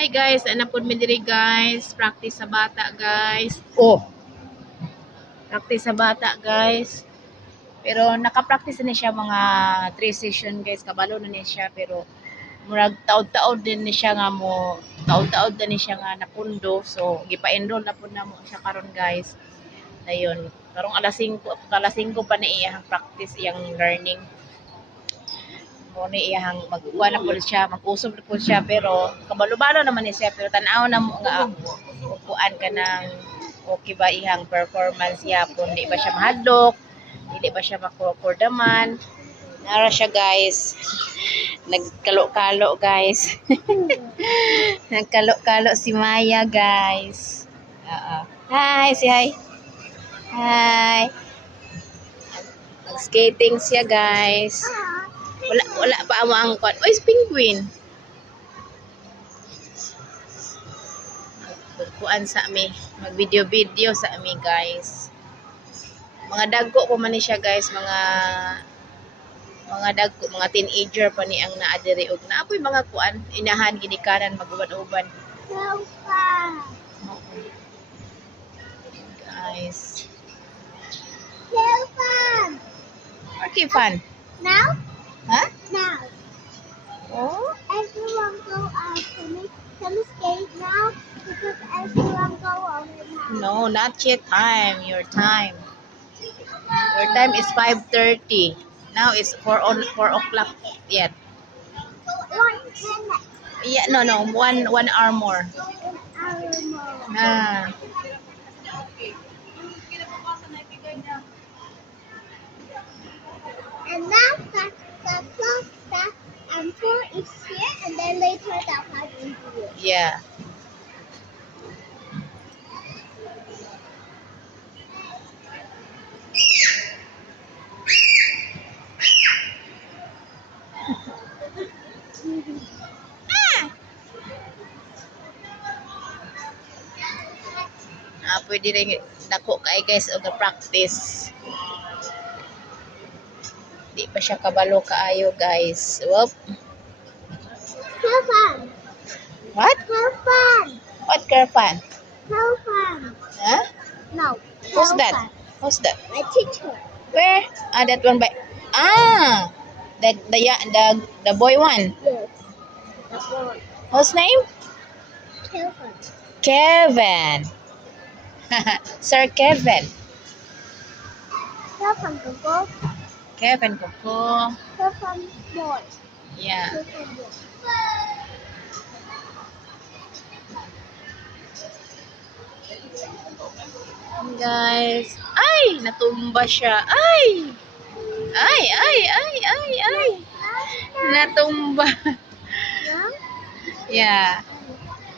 Hi guys, anapod mi diri guys. Practice sa bata guys. Oh, practice sa bata guys. Pero naka-practice na siya mga 3 session guys. Kabalo na niya siya pero murag taod-taod din ni siya nga mo. Taod-taod din ni siya nga napundo. So gipa-enroll na pud na mo siya karon guys. Ayun. Karong alas 5 pa na iyang practice, iyang learning. Mo ni iyang magkuha na po siya, mag-usap na po siya pero kabalo-balo naman ni siya pero tan-aw na mo nga upuan ka ng okay ba iyang performance ya kung di ba siya mahadlok, hindi ba siya makukurdaman. Nara siya guys. Nagkalo-kalo guys. Nagkalo-kalo si Maya guys. Hi, say hi. Hi. Nag-skating siya guys. Wala pa amo ang kon. Oy, penguin. Kuan sa ami, mag-video sa ami guys. Mga dagko pa man ni siya guys, mga dagko, mga teenager pa ni ang naa diri og naapoy mga kuan, inahan ginikanan maguban-uban. Guys. Fun. Okay, fun. Now? Huh? Now. Oh, Everyone go out. Can we skate now? Because everyone go over now. no, not yet time. Your time. Your time is 5:30. Now it's 4 o'clock yet. 1 minute. Yeah, no, 1 hour more. 1 hour more. Ah. And now the clock that and 4 is here, and then later the 5 is here. Yeah. Pwede rin dako kay guys og practice. Di pa siya kabalo kaayo guys. Whoop. Have fun. What? Have fun. What Kerpan? Have fun. Huh? No. Who's have that? fun. Who's that? My teacher. Where? Ah, that one by. Ah, the boy one. Yes. The boy. Whose name? Have fun. Kevin. Sir Kevin. Have fun, Coco. Kevin Coco. Have fun, boy. Yeah. Have fun, boy. Guys. Ay, natumba siya. Ay. Ay. Natumba. Yeah? Yeah.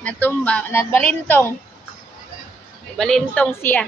Natumba. Nagbalintong. Balintong siya.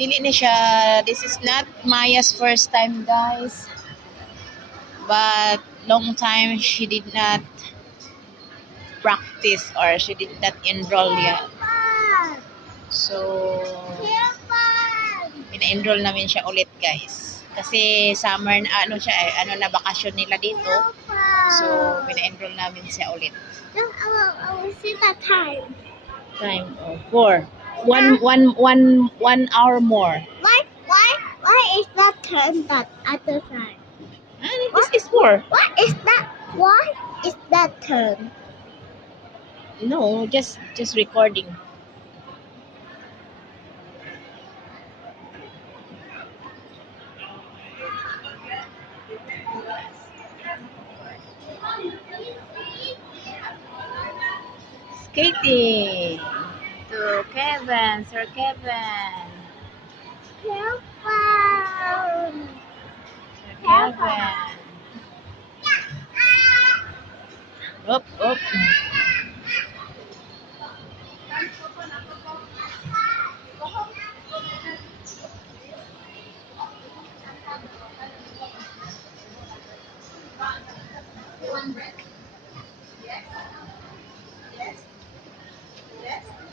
Dili na siya. This is not Maya's first time, guys. But long time she did not practice or she did not enroll yet. Fun. So, Have fun. pina-enroll namin siya ulit, guys. Kasi summer na na bakasyon nila dito. Have fun. So, pina-enroll namin siya ulit. Just I will see the time. Time of 4. One hour more. Why is that turn that other side? This is 4. What is that? Why is that turn? No, just recording. Skating to Kevin, Sir Kevin. Have fun. Sir Kevin. Up.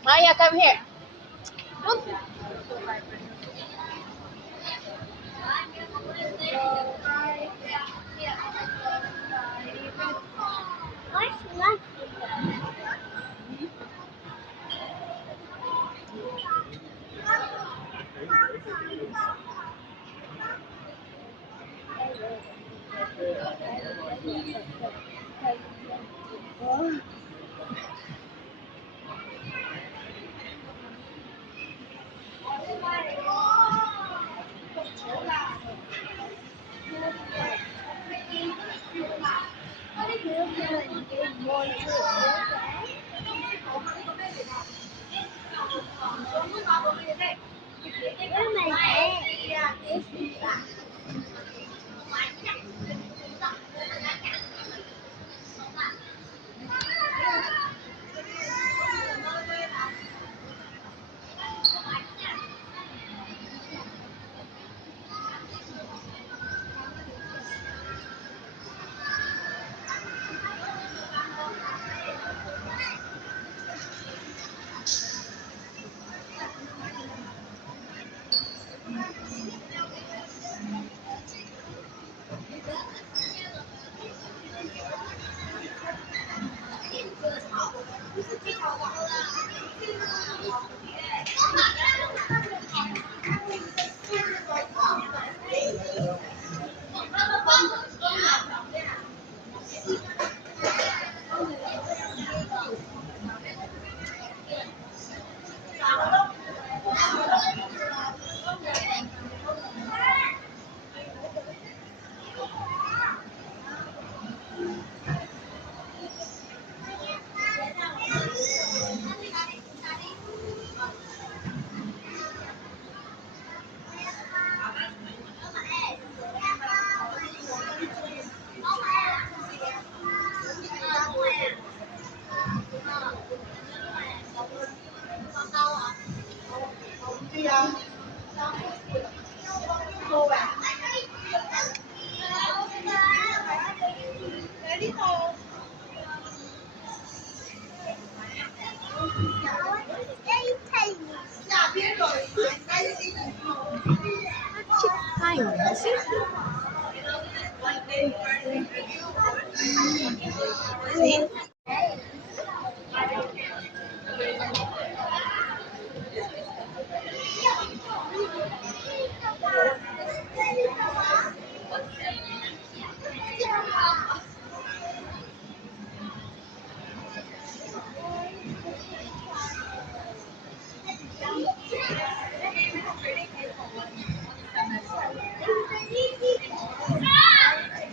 Maya, come here. Look.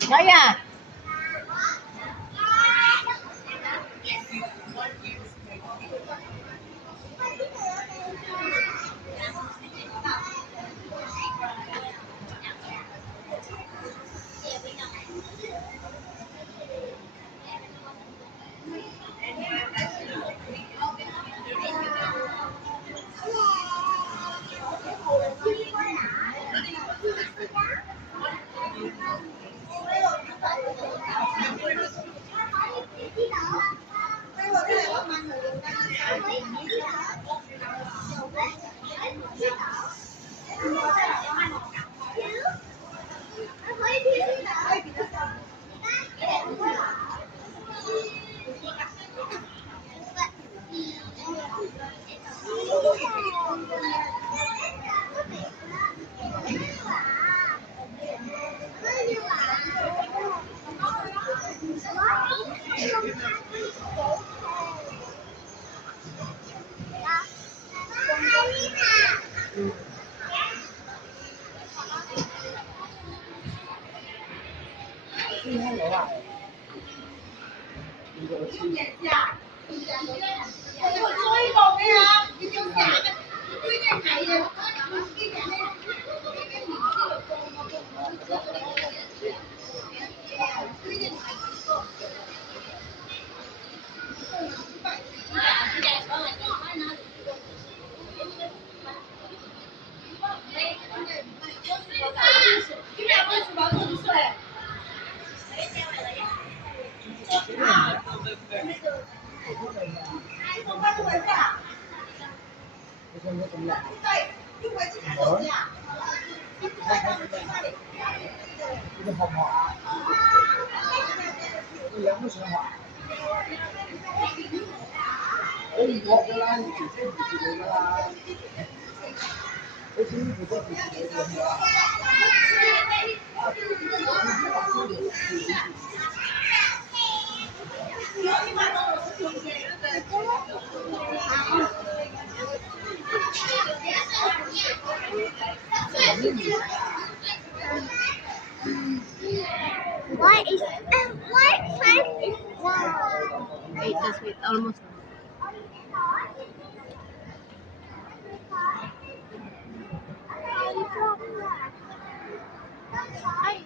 Maya. What time is now? Wait, just wait. Almost. Ay.